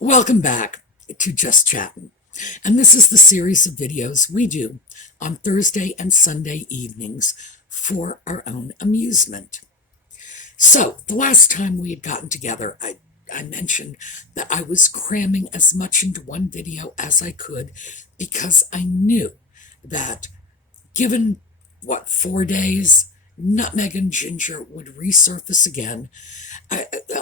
Welcome back to Just Chattin'. And this is the series of videos we do on Thursday and Sunday evenings for our own amusement. So, the last time we had gotten together, I mentioned that I was cramming as much into one video as I could because I knew that given, 4 days, Nutmeg and Ginger would resurface again,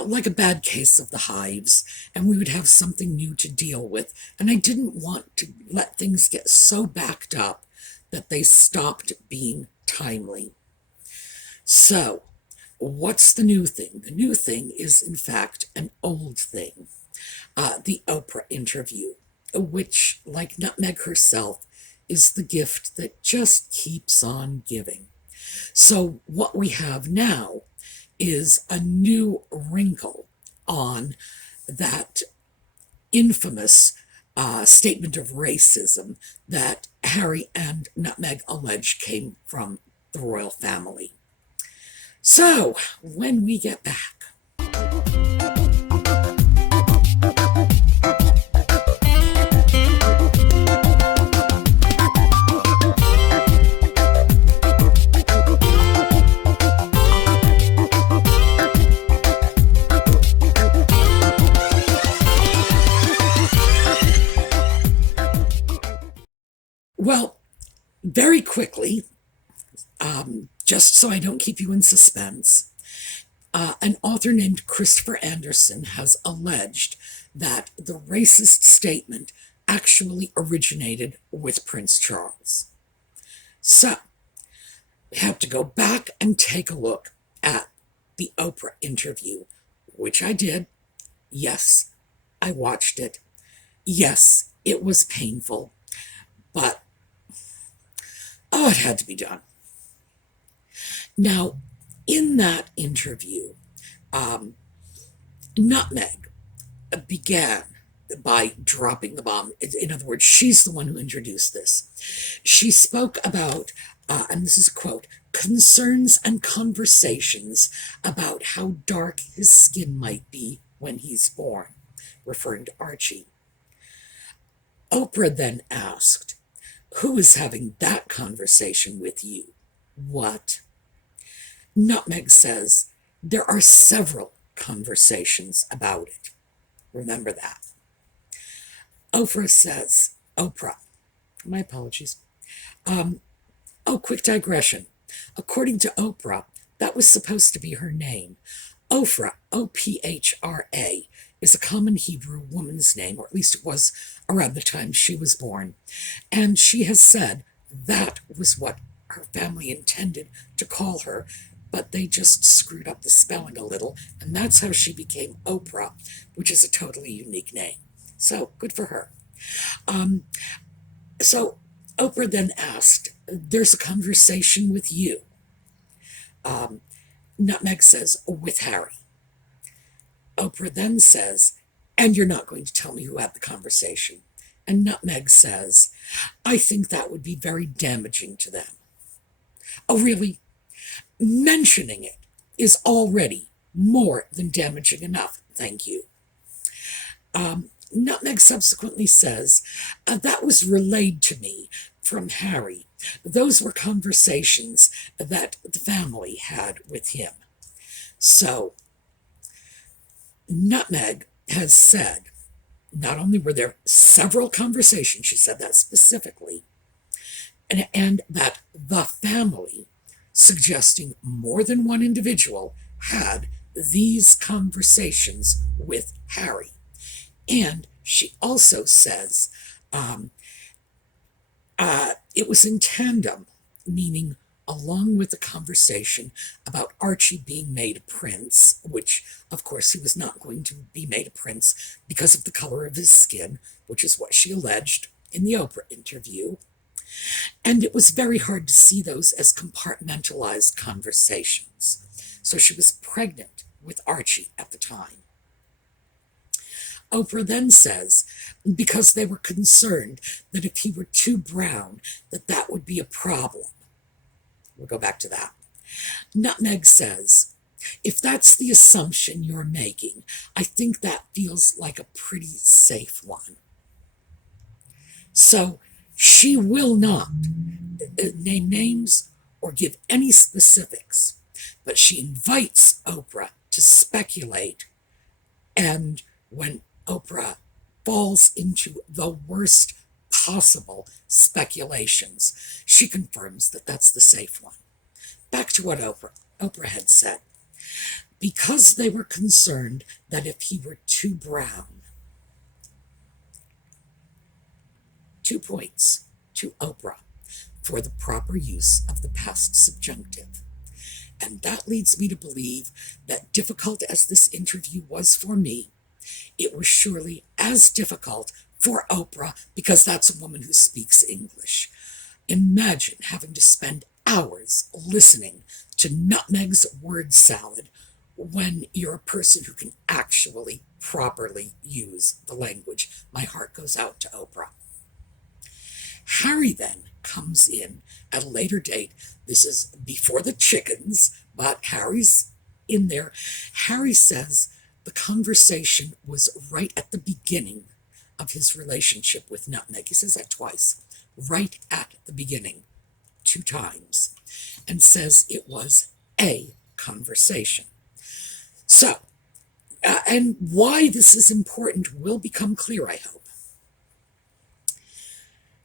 like a bad case of the hives, and we would have something new to deal with. And I didn't want to let things get so backed up that they stopped being timely. So, what's the new thing? The new thing is, in fact, an old thing. The Oprah interview, which, like Nutmeg herself, is the gift that just keeps on giving. So what we have now is a new wrinkle on that infamous statement of racism that Harry and Nutmeg allege came from the royal family. So when we get back, well, very quickly, just so I don't keep you in suspense, an author named Christopher Andersen has alleged that the racist statement actually originated with Prince Charles. So, we have to go back and take a look at the Oprah interview, which I did. Yes, I watched it. Yes, it was painful, but it had to be done. Now, in that interview, Nutmeg began by dropping the bomb. In other words, she's the one who introduced this. She spoke about, and this is a quote, concerns and conversations about how dark his skin might be when he's born, referring to Archie. Oprah then asked, "Who is having that conversation with you?" What? Nutmeg says, "There are several conversations about it." Remember that. Oprah, my apologies. Quick digression. According to Oprah, that was supposed to be her name. Oprah, Ophra, is a common Hebrew woman's name, or at least it was around the time she was born. And she has said that was what her family intended to call her, but they just screwed up the spelling a little, and that's how she became Oprah, which is a totally unique name. So, good for her. So, Oprah then asked, "There's a conversation with you." Nutmeg says, "With Harry." Oprah then says, "And you're not going to tell me who had the conversation." And Nutmeg says, "I think that would be very damaging to them." Oh, really? Mentioning it is already more than damaging enough, thank you. Nutmeg subsequently says, "That was relayed to me from Harry. Those were conversations that the family had with him." So, Nutmeg has said, not only were there several conversations, she said that specifically, and that the family, suggesting more than one individual, had these conversations with Harry. And she also says it was in tandem, meaning along with the conversation about Archie being made a prince, which, of course, he was not going to be made a prince because of the color of his skin, which is what she alleged in the Oprah interview. And it was very hard to see those as compartmentalized conversations. So she was pregnant with Archie at the time. Oprah then says, because they were concerned that if he were too brown, that would be a problem. We'll go back to that. Nutmeg says, If that's the assumption you're making, I think that feels like a pretty safe one. So she will not name names or give any specifics, but she invites Oprah to speculate. And when Oprah falls into the worst possible speculations, she confirms that that's the safe one. Back to what Oprah had said. Because they were concerned that if he were too brown, 2 points to Oprah for the proper use of the past subjunctive. And that leads me to believe that, difficult as this interview was for me, it was surely as difficult for Oprah, because that's a woman who speaks English. Imagine having to spend hours listening to Nutmeg's word salad when you're a person who can actually properly use the language. My heart goes out to Oprah. Harry then comes in at a later date. This is before the chickens, but Harry's in there. Harry says the conversation was right at the beginning of his relationship with Nutmeg. He says that twice. Right at the beginning, 2 times. And says it was a conversation. So, and why this is important will become clear, I hope.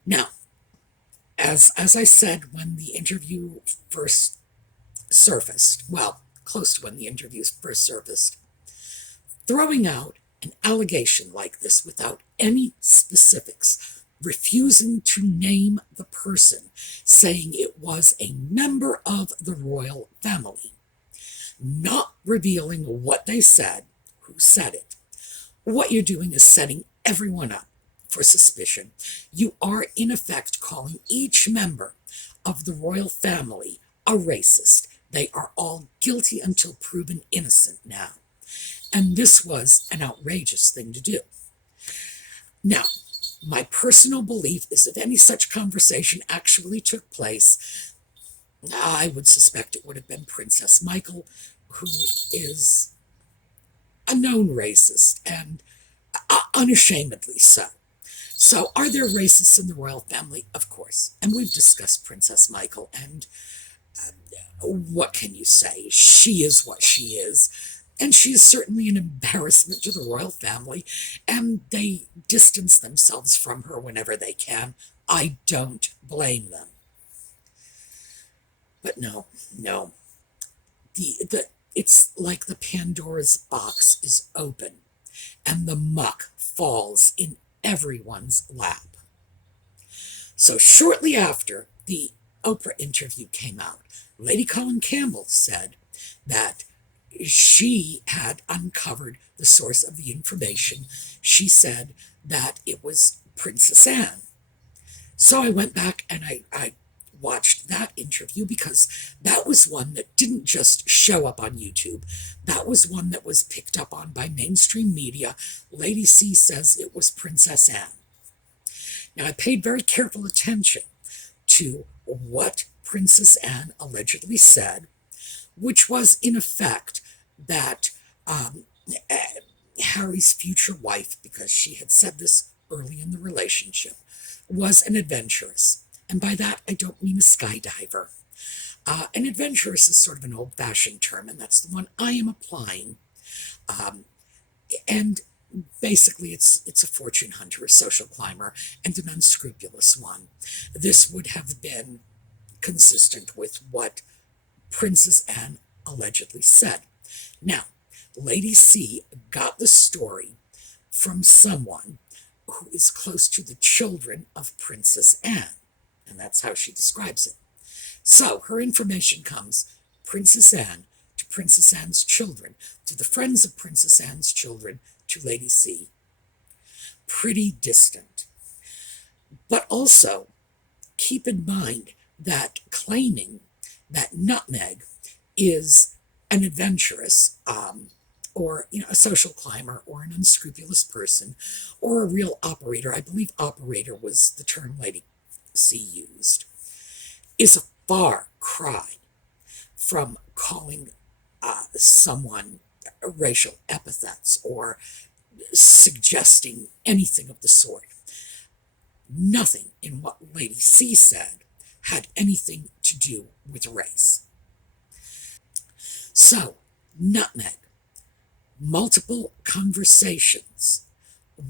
Now, as I said when the interview first surfaced, well, close to when the interview first surfaced, throwing out an allegation like this without any specifics, refusing to name the person, saying it was a member of the royal family, not revealing what they said, who said it. What you're doing is setting everyone up for suspicion. You are, in effect, calling each member of the royal family a racist. They are all guilty until proven innocent now. And this was an outrageous thing to do. Now, my personal belief is if any such conversation actually took place, I would suspect it would have been Princess Michael, who is a known racist, and unashamedly so. So are there racists in the royal family? Of course. And we've discussed Princess Michael, and what can you say? She is what she is. And she is certainly an embarrassment to the royal family, and they distance themselves from her whenever they can. I don't blame them. But no. It's like the Pandora's box is open, and the muck falls in everyone's lap. So shortly after the Oprah interview came out, Lady Colin Campbell said that she had uncovered the source of the information. She said that it was Princess Anne. So I went back and I watched that interview, because that was one that didn't just show up on YouTube. That was one that was picked up on by mainstream media. Lady C says it was Princess Anne. Now, I paid very careful attention to what Princess Anne allegedly said, which was, in effect, that Harry's future wife, because she had said this early in the relationship, was an adventuress. And by that, I don't mean a skydiver. An adventuress is sort of an old-fashioned term, and that's the one I am applying. And basically, it's a fortune hunter, a social climber, and an unscrupulous one. This would have been consistent with what Princess Anne allegedly said. Now, Lady C got the story from someone who is close to the children of Princess Anne, and that's how she describes it. So her information comes Princess Anne to Princess Anne's children, to the friends of Princess Anne's children, to Lady C. Pretty distant. But also, keep in mind that claiming that Nutmeg is an adventurous, or a social climber, or an unscrupulous person, or a real operator — I believe operator was the term Lady C used — is a far cry from calling someone racial epithets or suggesting anything of the sort. Nothing in what Lady C said had anything to do with race. So, nutmeg, multiple conversations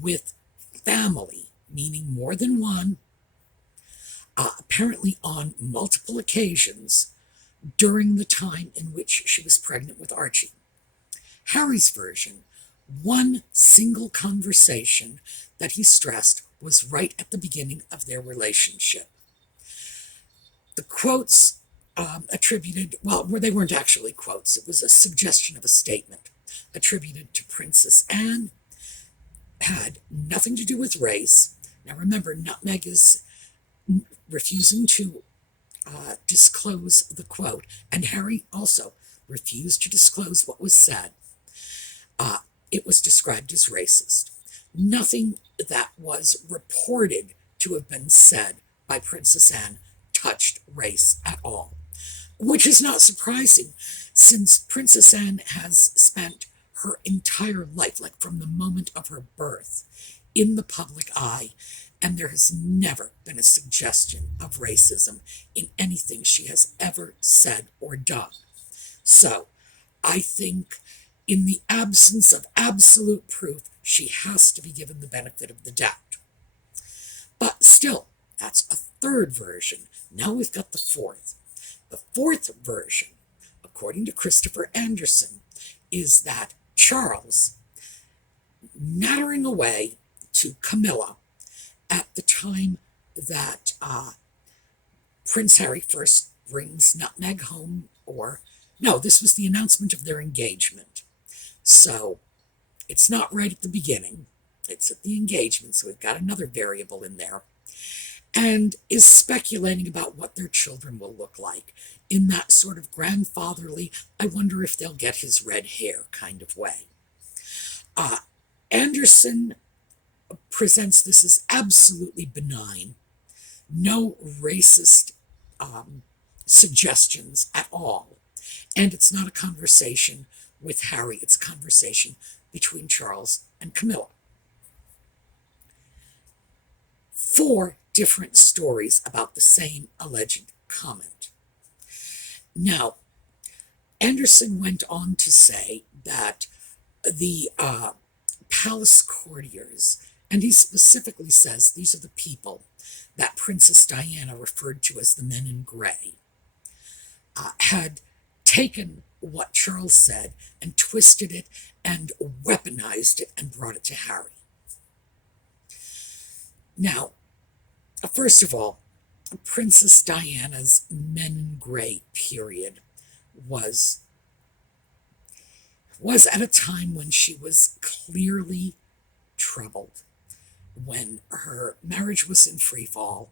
with family, meaning more than one, apparently on multiple occasions during the time in which she was pregnant with Archie. Harry's version, one single conversation that he stressed was right at the beginning of their relationship. The quotes attributed, well, they weren't actually quotes, it was a suggestion of a statement attributed to Princess Anne, had nothing to do with race. Now remember, Nutmeg is refusing to disclose the quote, and Harry also refused to disclose what was said. It was described as racist. Nothing that was reported to have been said by Princess Anne touched race at all, which is not surprising since Princess Anne has spent her entire life, like from the moment of her birth, in the public eye, and there has never been a suggestion of racism in anything she has ever said or done. So, I think in the absence of absolute proof, she has to be given the benefit of the doubt. But still, that's a third version. Now we've got the fourth. The fourth version, according to Christopher Andersen, is that Charles, nattering away to Camilla at the time that Prince Harry first brings Nutmeg home, or no, this was the announcement of their engagement. So it's not right at the beginning. It's at the engagement, so we've got another variable in there. And is speculating about what their children will look like in that sort of grandfatherly, I wonder if they'll get his red hair kind of way. Andersen presents this as absolutely benign, no racist suggestions at all. And it's not a conversation with Harry, it's a conversation between Charles and Camilla. 4 different stories about the same alleged comment. Now, Andersen went on to say that the palace courtiers, and he specifically says these are the people that Princess Diana referred to as the men in gray, had taken what Charles said and twisted it and weaponized it and brought it to Harry. Now, first of all, Princess Diana's men in gray period was at a time when she was clearly troubled, when her marriage was in free fall,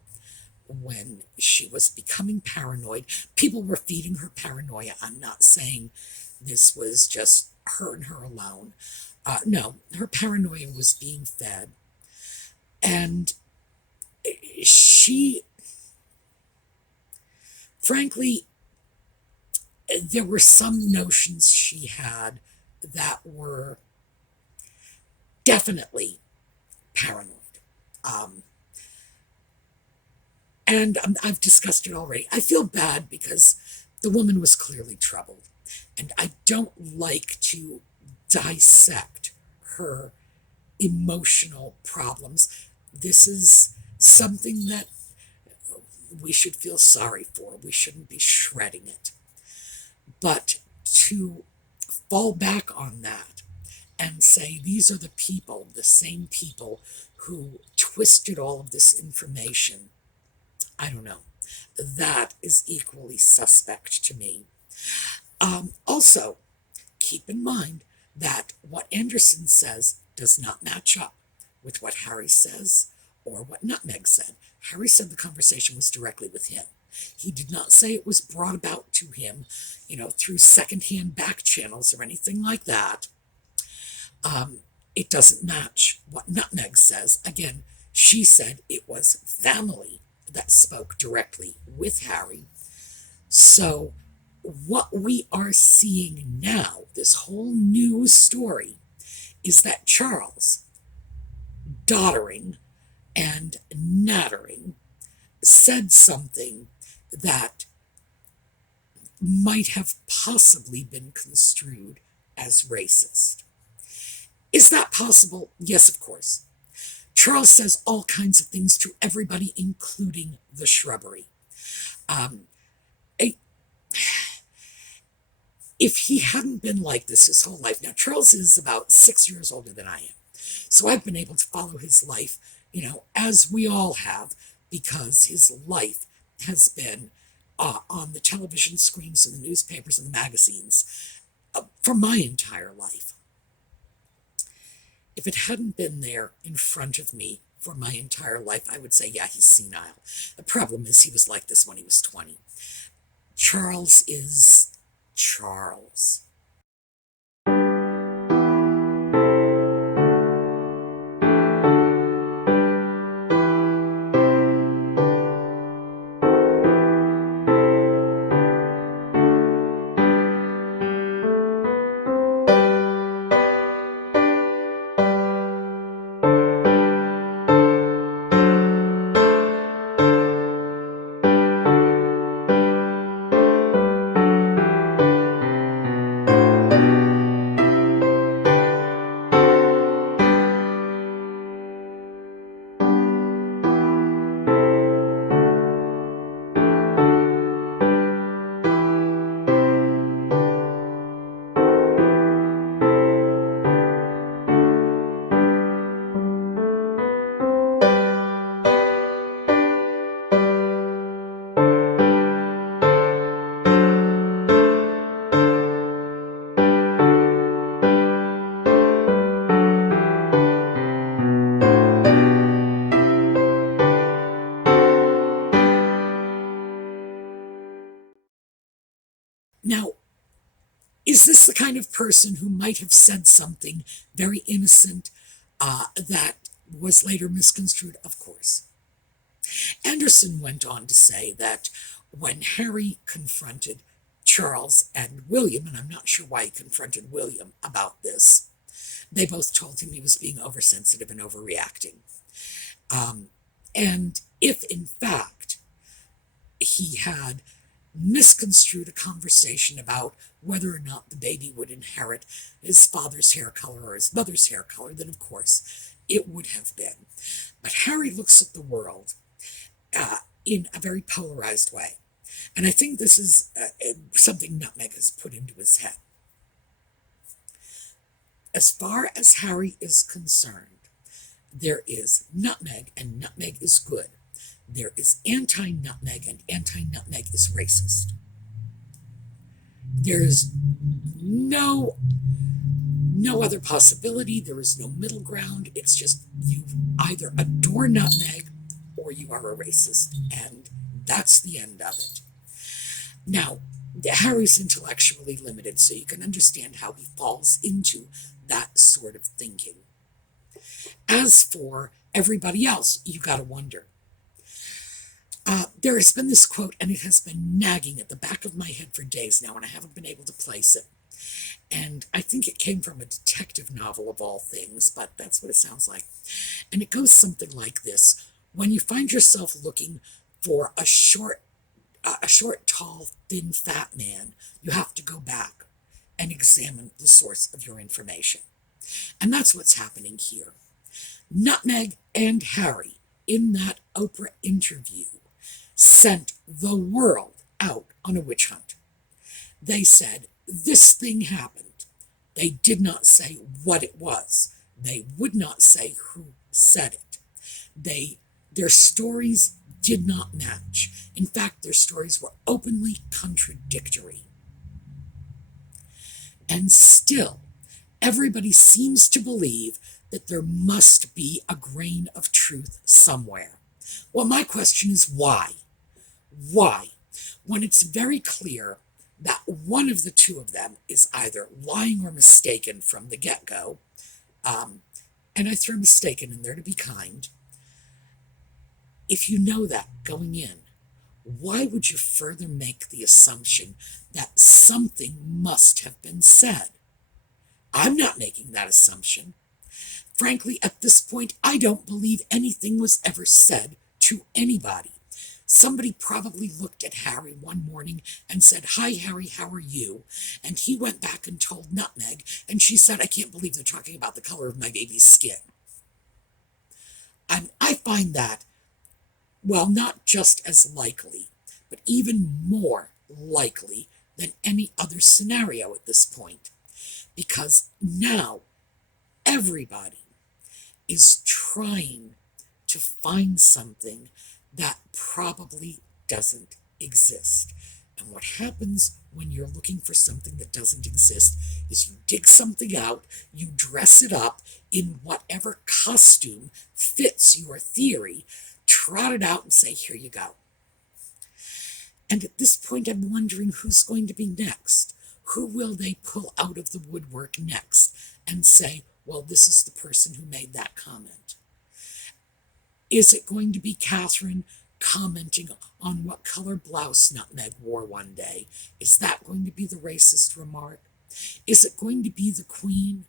when she was becoming paranoid. People were feeding her paranoia. I'm not saying this was just her and her alone. No, her paranoia was being fed. And she, frankly, there were some notions she had that were definitely paranoid. And I've discussed it already. I feel bad because the woman was clearly troubled. And I don't like to dissect her emotional problems. This is something that we should feel sorry for. We shouldn't be shredding it. But to fall back on that and say these are the people, the same people who twisted all of this information, I don't know. That is equally suspect to me. Also, keep in mind that what Andersen says does not match up with what Harry says or what Nutmeg said. Harry said the conversation was directly with him. He did not say it was brought about to him, through secondhand back channels or anything like that. It doesn't match what Nutmeg says. Again, she said it was family that spoke directly with Harry. So what we are seeing now, this whole new story, is that Charles, doddering and nattering, said something that might have possibly been construed as racist. Is that possible? Yes, of course. Charles says all kinds of things to everybody, including the shrubbery. If he hadn't been like this his whole life, now Charles is about 6 years older than I am, so I've been able to follow his life, as we all have, because his life has been on the television screens and the newspapers and the magazines for my entire life. If it hadn't been there in front of me for my entire life, I would say, yeah, he's senile. The problem is he was like this when he was 20. Charles is Charles. Now, is this the kind of person who might have said something very innocent that was later misconstrued? Of course. Andersen went on to say that when Harry confronted Charles and William, and I'm not sure why he confronted William about this, they both told him he was being oversensitive and overreacting. And if, in fact, he had misconstrued a conversation about whether or not the baby would inherit his father's hair color or his mother's hair color, then of course it would have been. But Harry looks at the world in a very polarized way. And I think this is something Nutmeg has put into his head. As far as Harry is concerned, there is nutmeg, and nutmeg is good. There is anti-nutmeg, and anti-nutmeg is racist. There is no other possibility. There is no middle ground. It's just you either adore nutmeg or you are a racist, and that's the end of it. Now, Harry's intellectually limited, so you can understand how he falls into that sort of thinking. As for everybody else, you gotta wonder. There has been this quote, and it has been nagging at the back of my head for days now, and I haven't been able to place it. And I think it came from a detective novel of all things, but that's what it sounds like. And it goes something like this. When you find yourself looking for a short, tall, thin, fat man, you have to go back and examine the source of your information. And that's what's happening here. Nutmeg and Harry, in that Oprah interview, sent the world out on a witch hunt. They said, this thing happened. They did not say what it was. They would not say who said it. Their stories did not match. In fact, their stories were openly contradictory. And still, everybody seems to believe that there must be a grain of truth somewhere. Well, my question is why? Why? When it's very clear that one of the two of them is either lying or mistaken from the get-go, and I throw mistaken in there to be kind. If you know that going in, why would you further make the assumption that something must have been said? I'm not making that assumption. Frankly, at this point, I don't believe anything was ever said to anybody. Somebody probably looked at Harry one morning and said, "Hi, Harry, how are you?" And he went back and told Nutmeg, and she said, "I can't believe they're talking about the color of my baby's skin." I find that, well, not just as likely, but even more likely than any other scenario at this point. Because now everybody is trying to find something that probably doesn't exist. And what happens when you're looking for something that doesn't exist is you dig something out, you dress it up in whatever costume fits your theory, trot it out and say, "Here you go." And at this point, I'm wondering who's going to be next. Who will they pull out of the woodwork next and say, "Well, this is the person who made that comment"? Is it going to be Catherine commenting on what color blouse Nutmeg wore one day? Is that going to be the racist remark? Is it going to be the Queen?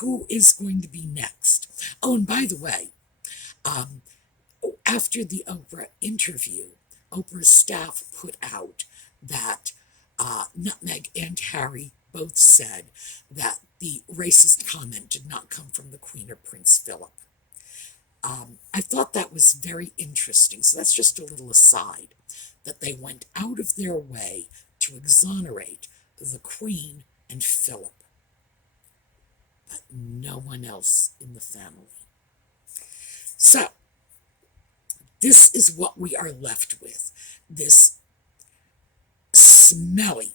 Who is going to be next? Oh, and by the way, after the Oprah interview, Oprah's staff put out that Nutmeg and Harry both said that the racist comment did not come from the Queen or Prince Philip. I thought that was very interesting. So that's just a little aside, that they went out of their way to exonerate the Queen and Philip, but no one else in the family. So this is what we are left with, this smelly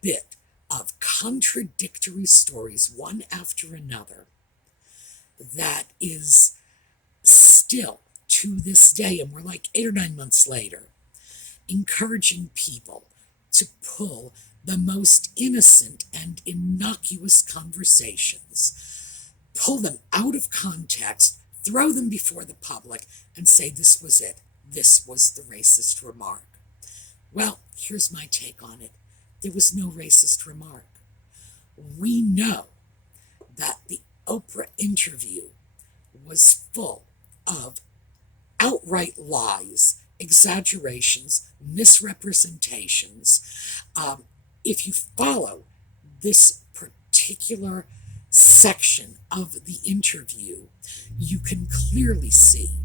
bit of contradictory stories, one after another, that is still to this day, and we're like 8 or 9 months later, encouraging people to pull the most innocent and innocuous conversations, pull them out of context, throw them before the public, and say this was it. This was the racist remark. Well, here's my take on it. There was no racist remark. We know that the Oprah interview was full of outright lies, exaggerations, misrepresentations. If you follow this particular section of the interview, you can clearly see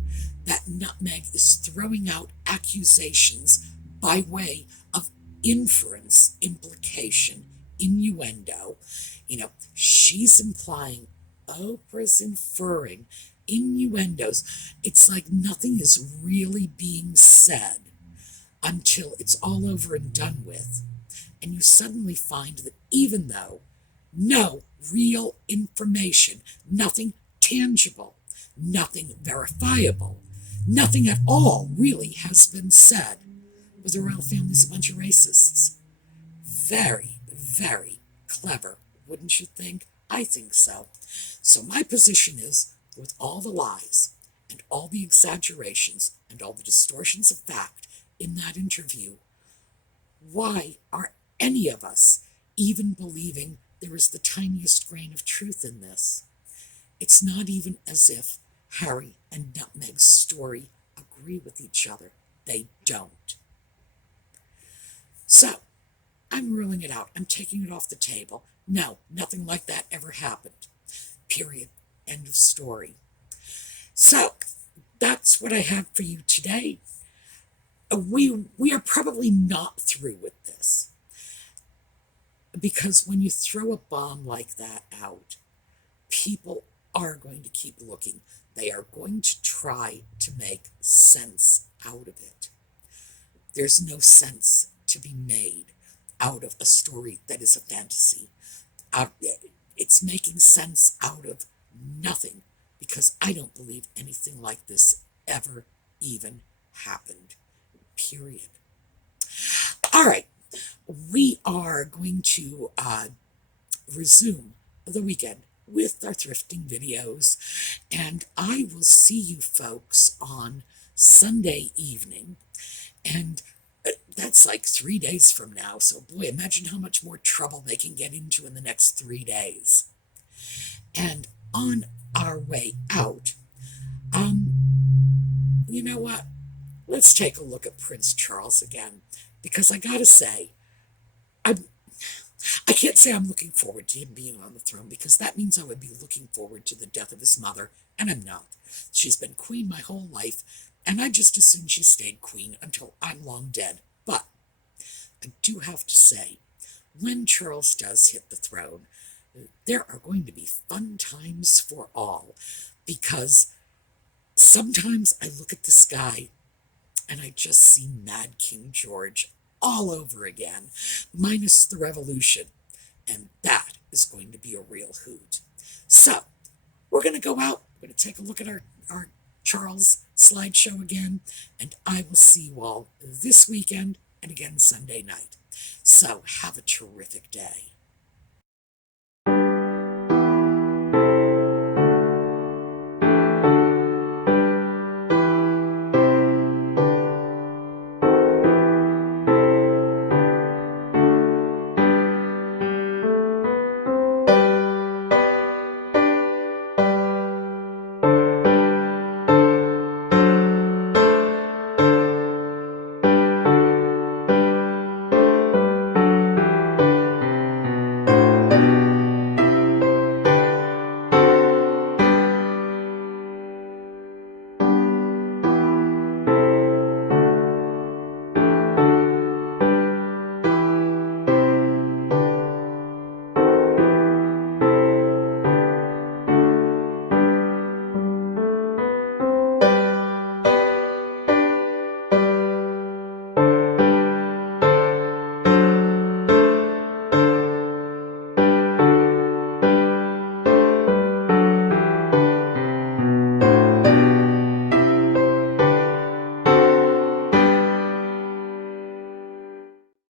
that Nutmeg is throwing out accusations by way of inference, implication, innuendo. She's implying, Oprah's inferring, innuendos. It's like nothing is really being said until it's all over and done with. And you suddenly find that even though no real information, nothing tangible, nothing verifiable, nothing at all really has been said, was the royal family's a bunch of racists. Very, very clever, wouldn't you think? I think so. So my position is, with all the lies and all the exaggerations and all the distortions of fact in that interview, why are any of us even believing there is the tiniest grain of truth in this? It's not even as if Harry and Nutmeg's story agree with each other. They don't. So, I'm ruling it out. I'm taking it off the table. No, nothing like that ever happened. Period. End of story. So, that's what I have for you today. We are probably not through with this, because when you throw a bomb like that out, people are going to keep looking. They are going to try to make sense out of it. There's no sense to be made out of a story that is a fantasy. It's making sense out of nothing, because I don't believe anything like this ever even happened. Period. All right. We are going to resume the weekend with our thrifting videos, and I will see you folks on Sunday evening, and that's like 3 days from now. So, boy, imagine how much more trouble they can get into in the next 3 days. And on our way out, you know what? Let's take a look at Prince Charles again, because I gotta say, I can't say I'm looking forward to him being on the throne, because that means I would be looking forward to the death of his mother, and I'm not. She's been queen my whole life, and I just assume she stayed queen until I'm long dead. But I do have to say, when Charles does hit the throne, there are going to be fun times for all, because sometimes I look at the sky and I just see Mad King George all over again, minus the revolution. And that is going to be a real hoot. So, we're going to go out, we're going to take a look at our Charles slideshow again, and I will see you all this weekend and again Sunday night. So, have a terrific day.